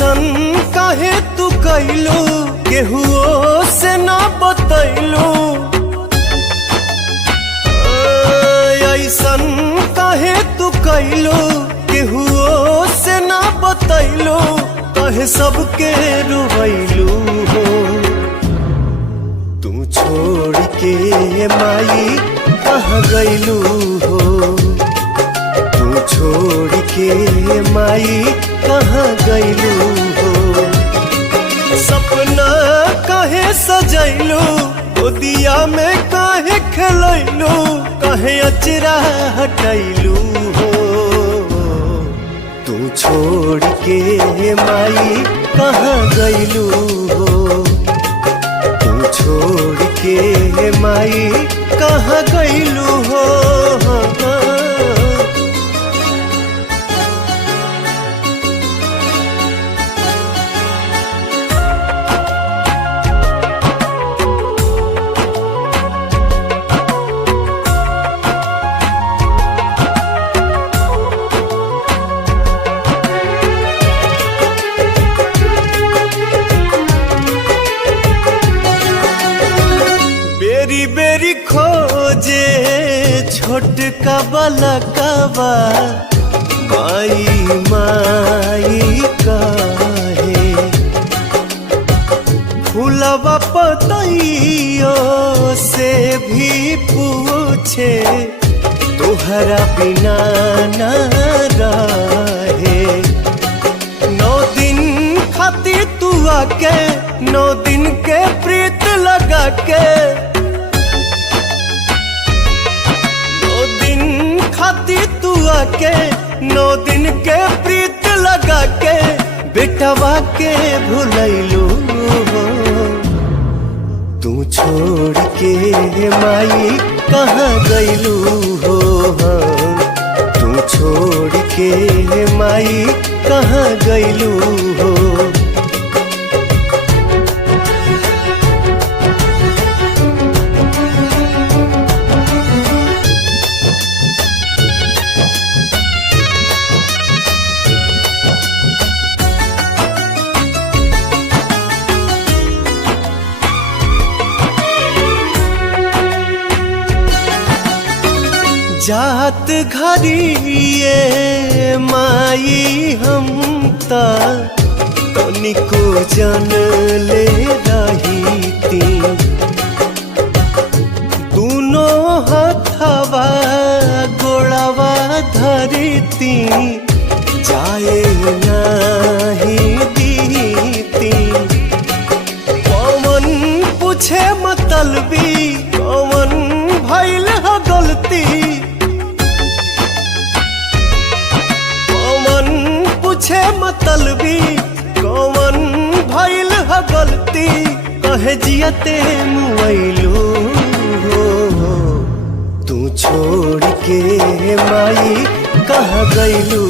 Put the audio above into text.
ऐसन काहे तू कैलू केहुओ से ना बतैलू, ऐसन काहे तू कैलू केहुओ से ना बतैलू, कहे सबके रुवैलू हो। तू छोड़ के माई कहाँ गैलू हो, तू छोड़ के माई कहाँ गैलू हो। सपना काहे सजैलू, गोदिया में काहे खेलैलू, काहे अचरा हटैलू हो। तू छोड़ के माई कहाँ गैलू हो, तू छोड़ के माई कहाँ गैलू हो। बेरी बेरी खोजे छोटका बलकवा, माई माई काहे। फूलवा पतइयो से भी पूछे, तोहरा बिना ना रहे। 9 दिन खातिर तू आके, 9 दिन के प्रीत लगा के, 9 दिन खातिर तू आके, 9 दिन के प्रीत लगा के, बेटवा के भुलैलू हो। तू छोड़ के माई कहाँ गैलू हो, तू छोड़ के माई कहाँ गैलू हो। जात घरिए माई हम तनिको जन ले रही, दोनों हथवा गोड़वा धरती, जाए नहीं दीती। कौन पूछे मतलबी, कौन भइल ह गलती, पूछे मतलबी कौन भइल ह गलती, कहे जियते मुआइलू हो। तू छोड़ के माई कहाँ गैलू